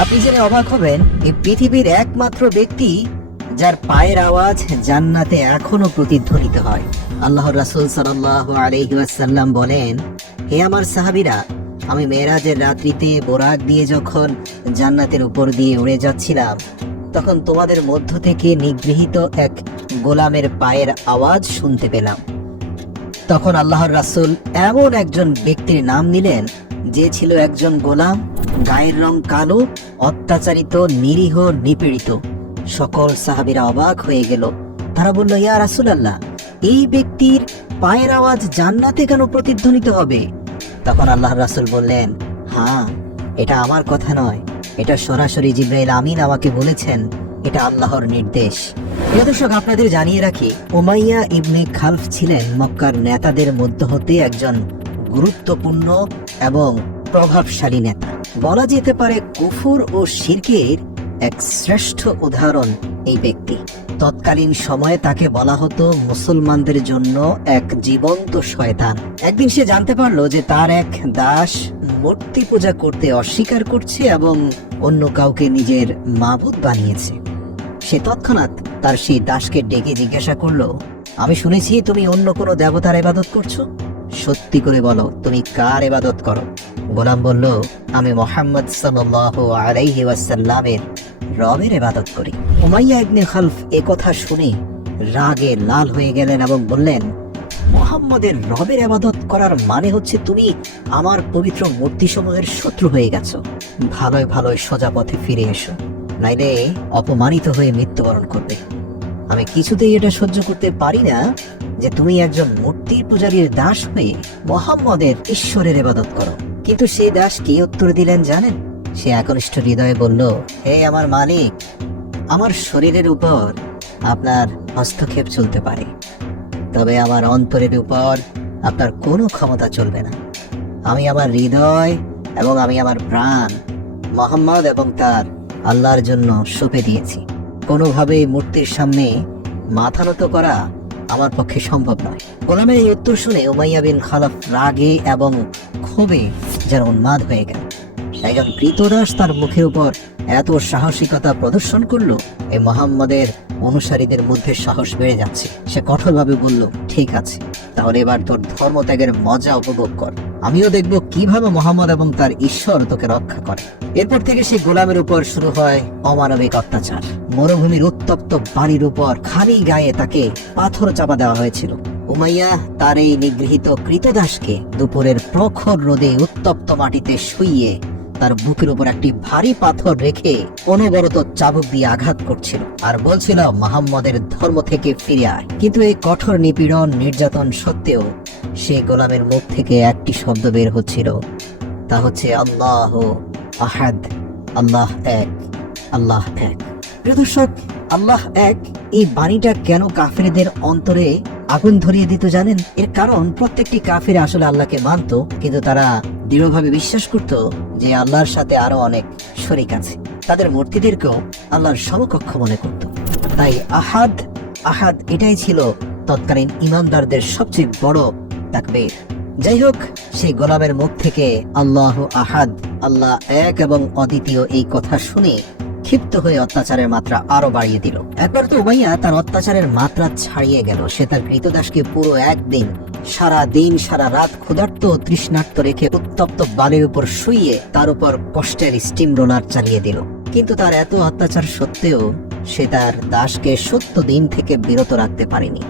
আপনি জেনে অবাক হবেন, এই পৃথিবীর একমাত্র ব্যক্তি যার পায়ের আওয়াজ জান্নাতে এখনো প্রতিধ্বনিত হয়। আল্লাহর রাসূল সাল্লাল্লাহু আলাইহি ওয়াসাল্লাম বলেন, হে আমার সাহাবীরা, আমি মেরাজের রাত্রিতে বোরাক দিয়ে যখন জান্নাতের উপর দিয়ে উড়ে যাচ্ছিলাম, তখন তোমাদের মধ্য থেকে নিগৃহীত এক গোলামের পায়ের আওয়াজ শুনতে পেলাম। তখন আল্লাহর রাসূল এমন একজন ব্যক্তির নাম নিলেন, যে ছিল একজন গোলাম, গায়ের রং কালো, অত্যাচারিত, নিরীহ, নিপীড়িত। সকল সাহাবীরা অবাক হয়ে গেল। তারা বলল, ইয়া রাসূলুল্লাহ, এই ব্যক্তির পায়ের আওয়াজ জান্নাতে কেন প্রতিধ্বনিত হবে? তখন আল্লাহর রাসূল বললেন, হ্যাঁ, এটা আমার কথা নয়, এটা সরাসরি জিবরাইল আমিন আমাকে বলেছেন, এটা আল্লাহর নির্দেশ। প্রিয় দর্শক, আপনাদের জানিয়ে রাখি, উমাইয়া ইবনে খালফ ছিলেন মক্কার নেতাদের মধ্য হতে একজন গুরুত্বপূর্ণ এবং প্রভাবশালী নেতা। বলা যেতে পারে কুফর ও শিরকের এক শ্রেষ্ঠ উদাহরণ এই ব্যক্তি। তৎকালীন সময়ে তাকে বলা হতো মুসলমানদের জন্য এক জীবন্ত শয়তান। একদিন সে জানতে পারলো যে তার এক দাস মূর্তি পূজা করতে অস্বীকার করছে এবং অন্য কাউকে নিজের মাবুদ বানিয়েছে। সে তৎক্ষণাৎ তার সেই দাসকে ডেকে জিজ্ঞাসা করলো, আমি শুনেছি তুমি অন্য কোনো দেবতার ইবাদত করছো, সত্যি করে বলো তুমি কার ইবাদত করো? গোলাম বলল, আমি মুহাম্মদ সাল্লাল্লাহু আলাইহি ওয়াসাল্লামের রবের ইবাদত করি। উমাইয়া ইবনে খালফ এ কথা শুনে রাগে লাল হয়ে গেলেন এবং বললেন, মুহাম্মদের রবের ইবাদত করার মানে হচ্ছে তুমি আমার পবিত্র মূর্তিসমূহের শত্রু হয়ে গেছো। ভালোই ভালোই সোজা পথে ফিরে এসো, নাইলে অপমানিত হয়ে মৃত্যুবরণ করবে। আমি কিছুতেই এটা সহ্য করতে পারি না যে তুমি একজন মূর্তি পূজারীর দাস হয়ে মুহাম্মদের ঈশ্বরের ইবাদত করো। কিন্তু সেই দাস কি উত্তর দিলেন জানেন? সে একনিষ্ঠ হৃদয়ে বলল, হে আমার মালিক, আমার শরীরের উপর আপনার হস্তক্ষেপ চলতে পারে, তবে আমার অন্তরের উপর আপনার কোনো ক্ষমতা চলবে না। আমি আমার হৃদয় এবং আমি আমার প্রাণ মুহাম্মদ এবং তার আল্লাহর জন্য সঁপে দিয়েছি। কোনোভাবেই মূর্তির সামনে মাথা নত করা আমার পক্ষে সম্ভব নয়। গোলামের এই উত্তর শুনে উমাইয়া বিন খালফ রাগে এবং ক্ষোভে যেন উন্মাদ হয়ে গেল। একজন কৃতদাস তার মুখের উপর এত সাহসিকতা প্রদর্শন করলো, এই মুহাম্মদের অনুসারীদের মধ্যে সাহস বেড়ে যাচ্ছে। সে কঠোরভাবে বলল, ঠিক আছে, তাহলে এবার তোর ধর্মত্যাগের মজা উপভোগ কর। আমিও দেখব কিভাবে মুহাম্মদ এবং তার ঈশ্বর তোকে রক্ষা করে। এরপর থেকে সে গোলামের উপর শুরু হয় অমানবিক অত্যাচার। মরুভূমির উত্তপ্ত বাড়ির উপর খালি গায়ে তাকে পাথর চাপা দেওয়া হয়েছিল। উমাইয়া তার এই নিগৃহীত কৃতদাসকে দুপুরের প্রখর রোদে উত্তপ্ত মাটিতে শুইয়ে তার বুকের উপর একটি ভারী পাথর রেখে অনবরত চাবুক দিয়ে আঘাত করছিল আর বলছিল, মুহাম্মদের ধর্ম থেকে ফিরে আয়। কিন্তু এই কঠোর নিপীড়ন, নির্যাতন সত্ত্বেও সে গোলামের মুখ থেকে একটি শব্দ বের হচ্ছিল, তা হচ্ছে আল্লাহ আহাদ, আল্লাহ এক, আল্লাহ এক। প্রিয় দর্শক, আল্লাহ এক এই বাণীটা কেন কাফেরদের অন্তরে আগুন ধরিয়ে দিত জানেন? এর কারণ প্রত্যেকটি কাফের আসলে আল্লাহকে মানত, কিন্তু তারা দৃঢ়ভাবে বিশ্বাস করত যে আল্লাহর সাথে আরো অনেক শরীক আছে। তাদের মূর্তিদেরকেও আল্লাহর সমকক্ষ মনে করত। তাই আহাদ আহাদ এটাই ছিল তৎকালীন ইমানদারদের সবচেয়ে বড় তাকবীর। যাই হোক, সেই গোলামের মুখ থেকে আল্লাহ আহাদ, আল্লাহ এক এবং অদ্বিতীয় এই কথা শুনে ক্ষিপ্ত হয়ে অত্যাচারের মাত্রা আরো বাড়িয়ে দিল। একবার তো উমাইয়া তার অত্যাচারের মাত্রা ছাড়িয়ে গেল। সে তার কৃতদাসকে পুরো একদিন, সারা দিন সারা রাত ক্ষুধার্ত ও তৃষ্ণার্ত রেখে উত্তপ্ত বালির উপর শুইয়ে তার উপর কষ্টের স্টিম রোলার চালিয়ে দিল। কিন্তু তার এত অত্যাচার সত্ত্বেও সে তার দাসকে 70 দিন থেকে বিরত রাখতে পারেনি।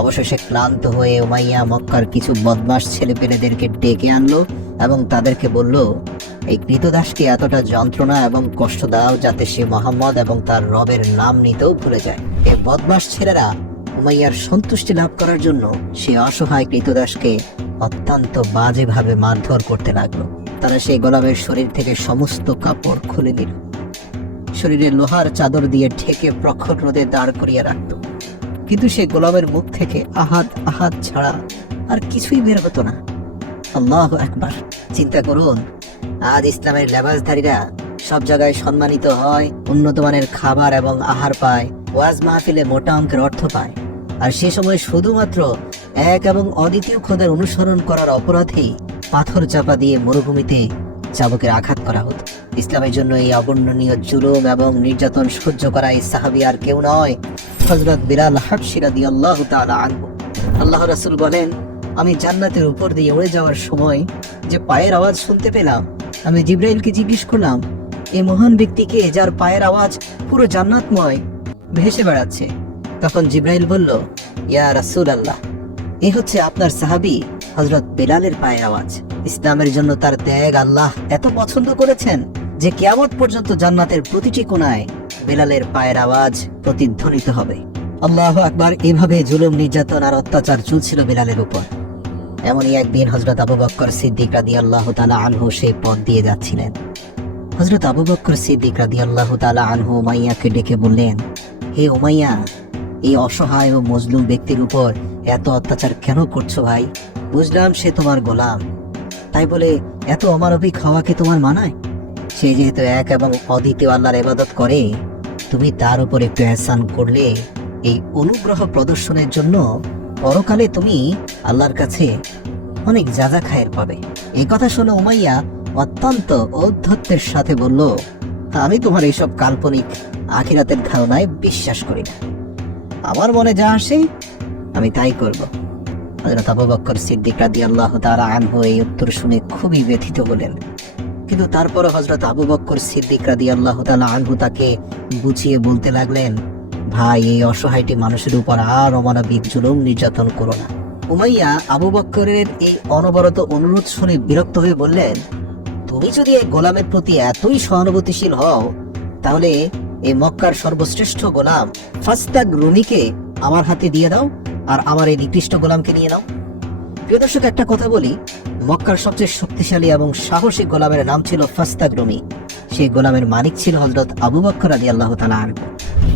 অবশেষে ক্লান্ত হয়ে উমাইয়া মক্কার কিছু বদমাশ ছেলেপেলেদেরকে ডেকে আনলো এবং তাদেরকে বলল, এই কৃতদাসকে এতটা যন্ত্রণা এবং কষ্ট দাও যাতে সে মুহাম্মদ এবং তার রবের নাম নিতেও ভুলে যায়। এই বদমাশ ছেলেরা উমাইয়ার সন্তুষ্টি লাভ করার জন্য সে অসহায় কৃতদাসকে অত্যন্ত বাজেভাবে মারধর করতে লাগলো। তারা সেই গোলামের শরীর থেকে সমস্ত কাপড় খুলে দিল, শরীরে লোহার চাদর দিয়ে ঢেকে প্রখর রোদে দাঁড় করিয়ে রাখত। কিন্তু সে গোলামের মুখ থেকে আহাদ আহাদ ছাড়া আর কিছুই বের হতো না। আল্লাহু আকবার! চিন্তা করুন, আজ ইসলামের লেবাসধারীরা সব জায়গায় সম্মানিত হয়, উন্নত মানের খাবার এবং আহার পায়, ওয়াজ মাহফিলে মোটা অঙ্কের অর্থ পায়, আর সে সময় শুধুমাত্র এক এবং অদ্বিতীয় খোদার অনুসরণ করার অপরাধেই পাথর চাপা দিয়ে মরুভূমিতে চাবুকের আঘাত করা হতো। ইসলামের জন্য এই অবর্ণনীয় জুলুম এবং নির্যাতন সহ্য করা এই সাহাবী আর কেউ নয়, হযরত বিলাল হাবশী রাদিয়াল্লাহু তাআলা আনহু। আল্লাহ রাসূল বলেন, আমি জান্নাতের উপর দিয়ে উড়ে যাওয়ার সময় যে পায়ের আওয়াজ শুনতে পেলাম, আমি জিবরাইলকে জিজ্ঞেস করলাম, এই মহান ব্যক্তিকে যার পায়ের আওয়াজ পুরো জান্নাতময় ভেসে বেড়াচ্ছে। তখন জিবরাইল বলল, ইয়া রাসূলুল্লাহ, এই হচ্ছে আপনার সাহাবী হযরত বিলালের পায়ের আওয়াজ। ইসলামের জন্য তার ত্যাগ আল্লাহ এত পছন্দ করেছেন যে কিয়ামত পর্যন্ত জান্নাতের প্রতিটি কোণায় বিলালের পায়ের আওয়াজ প্রতিধ্বনিত হবে। আল্লাহু আকবার। এভাবে জুলুম, নির্যাতন আর অত্যাচার চলছিল বিলালের উপর। এমনই একদিন হযরত আবু বকর সিদ্দিক রাদিয়াল্লাহু তাআলা আনহু সেই পথ দিয়ে যাচ্ছিলেন। হযরত আবু বকর সিদ্দিক রাদিয়াল্লাহু তাআলা আনহু উমাইয়াকে ডেকে বললেন, হে উমাইয়া, এই অসহায় ও মজলুম ব্যক্তির উপর এত অত্যাচার কেন করছো ভাই? বুঝলাম সে তোমার গোলাম, তাই বলে এত অমানবিক হওয়া কি তোমার মানায়? সে যেহেতু এক এবং অদ্বিতীয় আল্লাহর ইবাদত করে, তুমি তার উপর একটু ইহসান করলে এই অনুগ্রহ প্রদর্শনের জন্য পরকালে তুমি আল্লাহর কাছে অনেক যাজা খায়ের পাবে। এই কথা শুনে উমাইয়া অত্যন্ত ঔদ্ধত্যের সাথে বলল, আমি তোমার এইসব কাল্পনিক আখিরাতের ধারণায় বিশ্বাস করি না। আমার মনে যা আসে আমি তাই করব। হযরত আবু বকর সিদ্দিক রাদিয়াল্লাহু তাআলা আনহু এই উত্তর শুনে খুবই ব্যথিত হলেন। কিন্তু তারপরে হযরত আবু বকর সিদ্দিক রাদিয়াল্লাহু তাআলা আনহু তাকে বুঝিয়ে বলতে লাগলেন, ভাই, এই অসহায়টি মানুষের উপর আর অমানবিক জুলুম নির্যাতন করো না। উমাইয়া আবু বকরের এই অনবরত অনুরোধ শুনে বিরক্ত হয়ে বললেন, তুমি যদি এই গোলামের প্রতি এতই সহানুভূতিশীল হও, তাহলে এই মক্কার সর্বশ্রেষ্ঠ গোলাম ফাস্তাগ রুমিকে আমার হাতে দিয়ে দাও আর আমার এই নিকৃষ্ট গোলামকে নিয়ে নাও। প্রিয় দর্শক, একটা কথা বলি, মক্কার সবচেয়ে শক্তিশালী এবং সাহসী গোলামের নাম ছিল ফাস্তাগ রুমি। সেই গোলামের মালিক ছিল হযরত আবু বকর রাদিয়াল্লাহু তাআলা আনহু।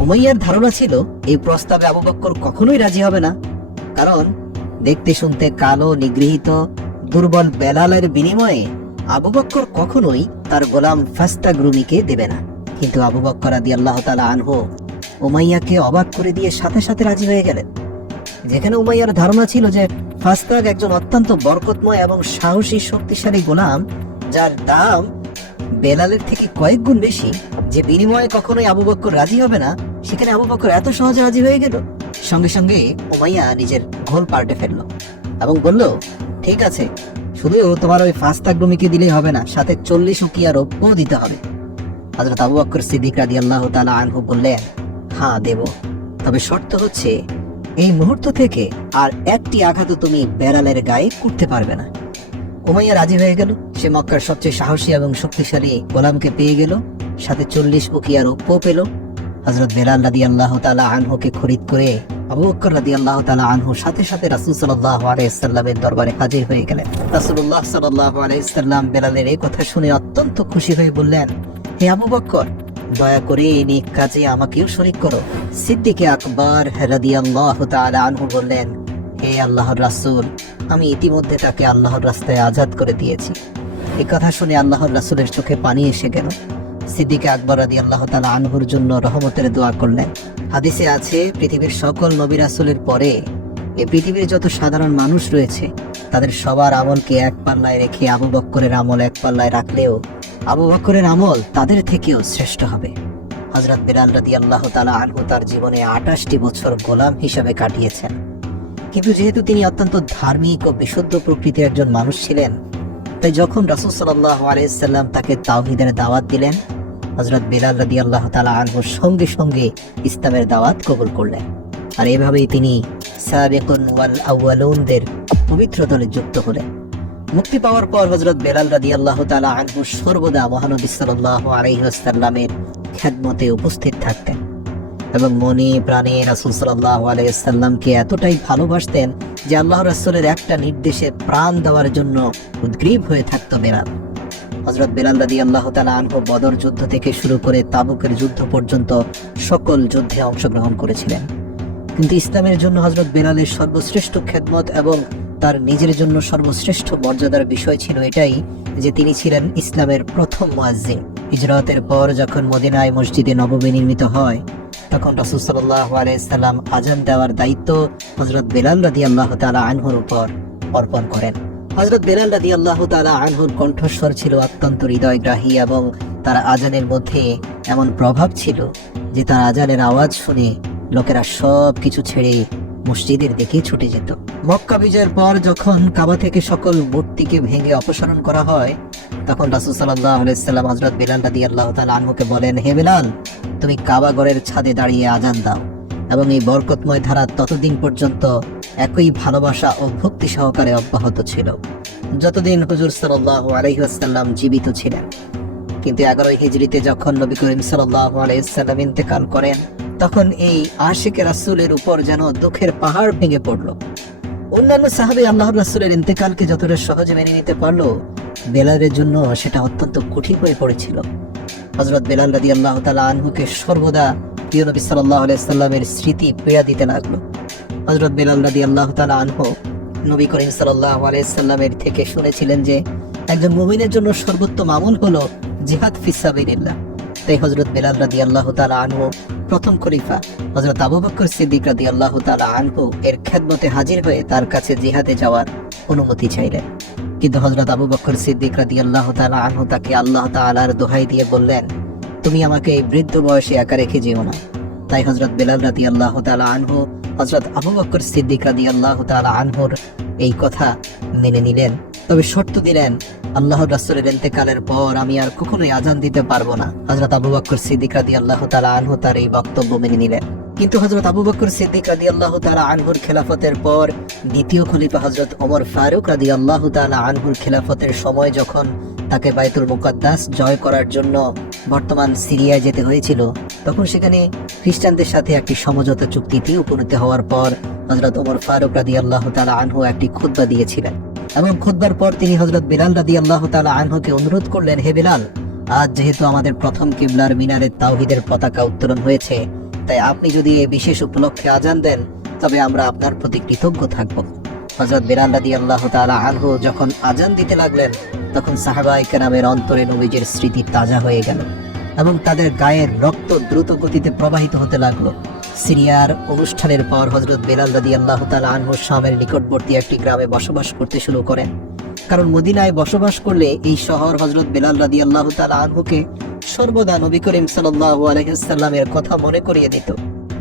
উমাইয়ার ধারণা ছিল এই প্রস্তাবে আবু বকর কখনোই রাজি হবে না, কারণ দেখতে শুনতে কালো, নিগৃহীত, দুর্বল বেলালের বিনিময়ে আবু বকর কখনোই তার গোলাম ফাস্তাগ রুমিকে দেবে না। কিন্তু আবু বকর রাদিয়াল্লাহু তাআলা আনহু উমাইয়াকে অবাক করে দিয়ে সাথে সাথে রাজি হয়ে গেলেন। যেখানে উমাইয়ার ধারণা ছিল যে ফাস্তাগ একজন অত্যন্ত বরকতময় এবং সাহসী শক্তিশালী গোলাম, যার দাম বেলালের থেকে কয়েক গুণ বেশি, যে বিনিময়ে কখনোই আবু বকর রাজি হবে না, সেখানে আবু বকর এত সহজে রাজি হয়ে গেল। সঙ্গে সঙ্গে উমাইয়া নিজের ঘোল পাল্টে ফেলল এবং বলল, ঠিক আছে, শুধু তোমার ওই ফাস্তাগ রুমিকে দিলেই হবে না, সাথে 40 উকিয়া রৌপ্যও দিতে হবে। হযরত আবু বকর সিদ্দিক রাদিয়াল্লাহু তাআলা আনহু বললেন, হ্যাঁ দেব, তবে শর্ত হচ্ছে এই মুহূর্ত থেকে আর একটি আঘাতও তুমি বেলালের গায়ে করতে পারবে না। উমাইয়া রাজি হয়ে গেল। সে মক্কার সবচেয়ে সাহসী এবং শক্তিশালী গোলামকে পেয়ে গেল, সাথে 40 উকিয়া রৌপ্য পেল। হযরত বেলাল রাদিয়াল্লাহু তাআলা আনহুকে খরিদ করে আবু বকর রাদিয়াল্লাহু তাআলা আনহু সাথে সাথে রাসূল সাল্লাল্লাহু আলাইহি ওয়াসাল্লামের দরবারে হাজির হয়ে গেলেন। রাসূলুল্লাহ সাল্লাল্লাহু আলাইহি ওয়াসাল্লাম বেলালের এই কথা শুনে অত্যন্ত খুশি হয়ে বললেন, হে আবু বকর, দয়া করে এই নেক কাজে আমাকেও শরীক করো। সিদ্দিকে আকবর রাদিয়াল্লাহু তাআলা আনহু বললেন, হে আল্লাহর রাসূল, আমি ইতিমধ্যে তাকে আল্লাহর রাস্তায় আজাদ করে দিয়েছি। এই কথা শুনে আল্লাহর রাসূলের চোখে পানি এসে গেল। সিদ্দিকে আকবর রাদিয়াল্লাহু তাআলা আনহুর জন্য রহমতের দোয়া করলেন। হাদিসে আছে, পৃথিবীর সকল নবী রাসূলের পরে এই পৃথিবীর যত সাধারণ মানুষ রয়েছে, তাদের সবার আমলকে এক পাল্লায় রেখে আবু বকরের আমল এক পাল্লায় রাখলেও আবু বকরের আমল তাদের থেকেও শ্রেষ্ঠ হবে। হযরত বিলাল রাদিয়াল্লাহু তাআলা আনহু তার জীবনে 28টি বছর গোলাম হিসেবে কাটিয়েছেন। কিন্তু যেহেতু তিনি অত্যন্ত ধার্মিক ও বিশুদ্ধ প্রকৃতির একজন মানুষ ছিলেন, তাই যখন রাসূল সাল্লাল্লাহু আলাইহি ওয়াসাল্লাম তাকে তাওহীদের দাওয়াত দিলেন, হযরত বিলাল রাদিয়াল্লাহু তাআলা আনহু সঙ্গে সঙ্গে ইসলামের দাওয়াত কবুল করলেন। আর এভাবেই তিনি সাবিকুন ওয়াল আউয়ালুনদের পবিত্র দলে যুক্ত হলেন। মুক্তি পাওয়ার পর হযরত বিলাল রাদিয়াল্লাহু তাআলা আনহু সর্বদা মহানবী সাল্লাল্লাহু আলাইহি ওয়াসাল্লামের খেদমতে উপস্থিত থাকতেন এবং মনে প্রাণে রাসূল সাল্লাল্লাহু আলাইহি ওয়াসাল্লামকে এতটাই ভালোবাসতেন যে আল্লাহর রাসূলের একটা নির্দেশে প্রাণ দেওয়ার জন্য উদ্গ্রীব হয়ে থাকতো বিলাল। হযরত বিলাল রাদিয়াল্লাহু তাআলা আনহু বদর যুদ্ধ থেকে শুরু করে তাবুকের যুদ্ধ পর্যন্ত সকল যুদ্ধে অংশগ্রহণ করেছিলেন। কিন্তু ইসলামের জন্য হযরত বিলালের সর্বশ্রেষ্ঠ খেদমত এবং তার নিজের জন্য সর্বশ্রেষ্ঠ মর্যাদার বিষয় ছিল এটাই যে তিনি ছিলেন ইসলামের প্রথম মুয়াজ্জিন। হিজরতের পর যখন মদিনায় মসজিদে নববী নির্মিত হয়, তখন রাসূল সাল্লাল্লাহু আলাইহি ওয়াসাল্লাম আযান দেওয়ার দায়িত্ব হযরত বিলাল রাদিয়াল্লাহু তাআলা আনহুর উপর অর্পণ করেন। হযরত বেলাল রাদিয়াল্লাহু তাআলা আনহুর কণ্ঠস্বর ছিল অত্যন্ত হৃদয়গ্রাহী এবং তার আজানের মধ্যে এমন প্রভাব ছিল যে তার আজানের আওয়াজ শুনে লোকেরা সব কিছু ছেড়ে মসজিদের দিকে ছুটে যেত। মক্কা বিজয়ের পর যখন কাবা থেকে সকল মূর্তিকে ভেঙে অপসারণ করা হয়, তখন রাসূল সাল্লাল্লাহু আলাইহি ওয়াসাল্লাম হযরত বেলাল রাদিয়াল্লাহু তাআলা আনহুকে বলেন, হে বেলাল, তুমি কাবা ঘরের ছাদে দাঁড়িয়ে আজান দাও এবং এই বরকতময় ধারা ততদিন পর্যন্ত একই ভালোবাসা ও ভক্তি সহকারে অব্যাহত ছিল যতদিন হুজুর সাল্লাল্লাহু আলাইহি ওয়াসাল্লাম জীবিত ছিলেন। কিন্তু 11 হিজরিতে যখন নবী করিম সাল্লাল্লাহু আলাইহি ওয়াসাল্লাম ইন্তেকাল করেন, তখন এই আশিকে রাসূলের উপর যেন দুঃখের পাহাড় ভেঙে পড়ল। অন্যান্য সাহাবী আল্লাহর রাসূলের ইন্তেকালকে যতটা সহজে মেনে নিতে পারলো, বেলালের জন্য সেটা অত্যন্ত কঠিন হয়ে পড়েছিল। হযরত বেলাল রাদিয়াল্লাহু তাআলা আনহুকে সর্বদা প্রিয় নবী সাল্লাল্লাহু আলাইহি ওয়াসাল্লামের স্মৃতি পীড়া দিতে লাগলো। হযরত বেলাল রাদিয়াল্লাহু তাআলা আনহু নবী করিম সাল্লাল্লাহু আলাইহি ওয়াসাল্লামের থেকে শুনেছিলেন যে একজন মুমিনের জন্য সর্বোত্তম আমল হলো জিহাদ ফি সাবিলিল্লাহ। তাই হযরত বেলাল রাদিয়াল্লাহু তাআলা আনহু প্রথম খলিফা হযরত আবু বকর সিদ্দিক রাদিয়াল্লাহু তাআলা আনহু এর খেদমতে হাজির হয়ে তার কাছে জিহাদে যাওয়ার অনুমতি চাইলেন। কিন্তু হযরত আবু বকর সিদ্দিক রাদিয়াল্লাহু তাআলা আনহু তাকে আল্লাহ তাআলার দোহাই দিয়ে বললেন, তুমি আমাকে এই বৃদ্ধ বয়সে একা রেখে যেও না। তাই হযরত বেলাল রাদিয়াল্লাহু তাআলা আনহু হযরত আবু বকর সিদ্দিক রাদিয়াল্লাহু তাআলা আনহুর এই কথা মেনে নিলেন, তবে শর্ত দিলেন, আল্লাহর রাসূলের ইন্তেকালের পর আমি আর কখনোই আজান দিতে পারবো না। হযরত আবু বকর সিদ্দিক রাদিয়াল্লাহু তাআলা আনহু তার এই বক্তব্য মেনে নিলেন। কিন্তু হযরত আবু বকর সিদ্দিক রাদিয়াল্লাহু তাআলা আনহুর খেলাফতের পর দ্বিতীয় খলিফা হযরত ওমর ফারুক রাদিয়াল্লাহু তাআলা আনহুর খেলাফতের সময় যখন তাকে বাইতুল মুকাদ্দাস জয় করার জন্য বর্তমান সিরিয়ায় যেতে হয়েছিল, তখন সেখানে খ্রিস্টানদের সাথে একটি সমঝোতা চুক্তিতে উপনীত হওয়ার পর হযরত ওমর ফারুক রাদিয়াল্লাহু তাআলা আনহু একটি খুতবা দিয়েছিলেন এবং খুতবার পর তিনি হযরত বেলাল রাদিয়াল্লাহু তাআলা আনহুকে অনুরোধ করলেন, হে বেলাল, আজ যেহেতু আমাদের প্রথম কিবলার মিনারে তাওহীদের পতাকা উত্তোলন হয়েছে, তাই আপনি যদি এই বিশেষ উপলক্ষে আজান দেন তবে আমরা আপনার প্রতি কৃতজ্ঞ থাকব। হযরত বেলাল রাদিয়াল্লাহু তাআলা আনহু যখন আজান দিতে লাগলেন, তখন সাহাবায়ে কেরামের অন্তরে নবীজির স্মৃতি তাজা হয়ে গেল এবং তাদের গায়ের রক্ত দ্রুত গতিতে প্রবাহিত হতে লাগলো। সিরিয়ার অনুষ্ঠানের পর হযরত বেলাল রাদিয়াল্লাহু তাআলা আনহু শামের নিকটবর্তী একটি গ্রামে বসবাস করতে শুরু করেন, কারণ মদিনায় বসবাস করলে এই শহর হযরত বেলাল রাদিয়াল্লাহু তাআলা আনহুকে সর্বদা নবী করিম সাল্লাল্লাহু আলাইহি ওয়াসাল্লামের কথা মনে করিয়ে দিত।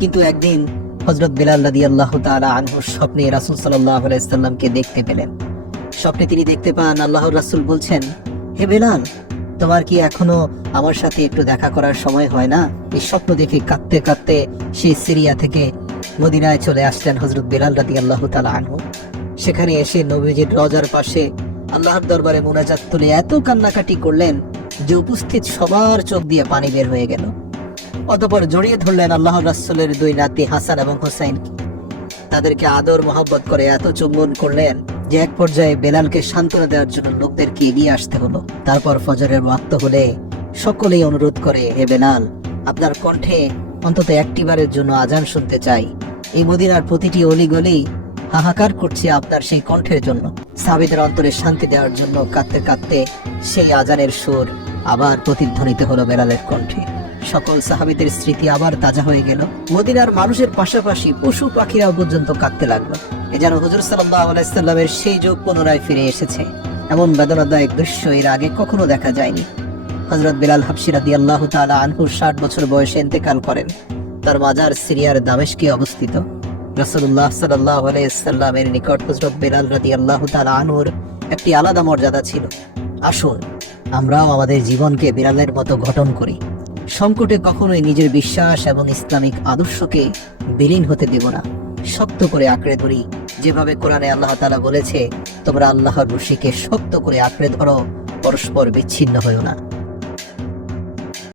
কিন্তু একদিন হযরত বেলাল রাদিয়াল্লাহু তাআলা আনহু স্বপ্নে রাসূল সাল্লাল্লাহু আলাইহি ওয়াসাল্লামকে দেখতে পেলেন। স্বপ্নে তিনি দেখতে পান আল্লাহর রাসূল বলছেন, হে বেলাল, তোমার কি এখনো আমার সাথে একটু দেখা করার সময় হয় না? এই স্বপ্ন দেখে কাঁদতে কাঁদতে সেই সিরিয়া থেকে মদিনায় চলে আসলেন হযরত বেলাল রাদিয়াল্লাহু তাআলা আনহু। সেখানে এসে নবীজির রওজার পাশে আল্লাহর দরবারে মুনাজাত তুলে এত কান্নাকাটি করলেন যে উপস্থিত সবার চোখ দিয়ে পানি বের হয়ে গেল। অতঃপর জড়িয়ে ধরলেন আল্লাহর রাসূলের দুই নাতি হাসান এবং হোসেন। তাদেরকে আদর মোহাব্বত করে এত চুম্বন করলেন যে এক পর্যায়ে বেলালকে সান্ত্বনা দেওয়ার জন্য লোকদেরকে এগিয়ে আসতে হলো। তারপর ফজরের ওয়াক্ত হলে সকলেই অনুরোধ করে, হে বেলাল, আপনার কণ্ঠে অন্তত একটিবারের জন্য আজান শুনতে চাই। এই মদিনার প্রতিটি অলিগলি হাহাকার করছে আপনার সেই কণ্ঠের জন্য। সাহাবীদের অন্তরে শান্তি দেওয়ার জন্য কাঁদতে কাঁদতে সেই আজানের সুর আবার প্রতিধ্বনিত হলো বেলালের কণ্ঠে। সকল সাহাবীদের স্মৃতি আবার তাজা হয়ে গেল। মদিনার মানুষের পাশাপাশি পশু পাখিরাও পর্যন্ত কাঁদতে লাগলো। এ যেন হুজুর সাল্লাল্লাহু আলাইহি ওয়াসাল্লামের সেই যুগ পুনরায় ফিরে এসেছে। এমন বেদনাদায়ক দৃশ্য এর আগে কখনো দেখা যায়নি। হযরত বেলাল হাবশী রাদিয়াল্লাহু তাআলা আনহু 60 বছর বয়সে ইন্তেকাল করেন। তার মাজার সিরিয়ার দামেস্কে অবস্থিত। রাসূলুল্লাহ সাল্লাল্লাহু আলাইহি ওয়াসাল্লামের নিকট হযরত বেলাল রাদিয়াল্লাহু তাআলা আনহুর একটি আলাদা মর্যাদা ছিল। আসুন আমরাও আমাদের জীবনকে বেলালের মতো গঠন করি। সংকটে কখনোই নিজের বিশ্বাস এবং ইসলামিক আদর্শকে বিলীন হতে দেব না। শক্ত করে আঁকড়ে ধরি, যেভাবে কোরআনে আল্লাহ তাআলা বলেছে, তোমরা আল্লাহর রশিকে শক্ত করে আঁকড়ে ধরো, পরস্পর বিচ্ছিন্ন হয়ো না।